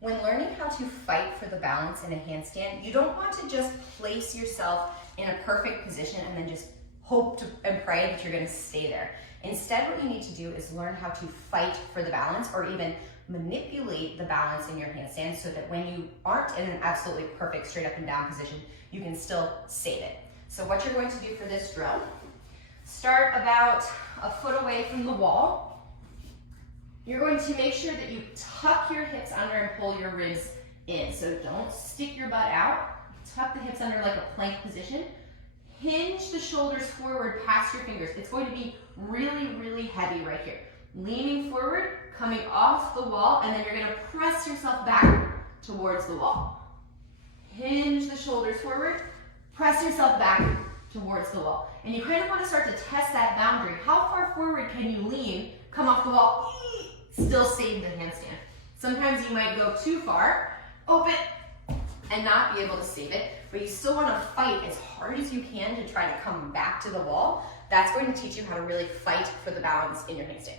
When learning how to fight for the balance in a handstand, you don't want to just place yourself in a perfect position and then just hope and pray that you're going to stay there. Instead, what you need to do is learn how to fight for the balance, or even manipulate the balance in your handstand so that when you aren't in an absolutely perfect straight up and down position, you can still save it. So what you're going to do for this drill, start about a foot away from the wall. You're going to make sure that you tuck your hips under and pull your ribs in. So don't stick your butt out. Tuck the hips under like a plank position. Hinge the shoulders forward past your fingers. It's going to be really, really heavy right here. Leaning forward, coming off the wall, and then you're going to press yourself back towards the wall. Hinge the shoulders forward, press yourself back towards the wall. And you kind of want to start to test that boundary. How far forward can you lean, come off the wall, still save the handstand? Sometimes you might go too far, open, and not be able to save it, but you still want to fight as hard as you can to try to come back to the wall. That's going to teach you how to really fight for the balance in your handstand.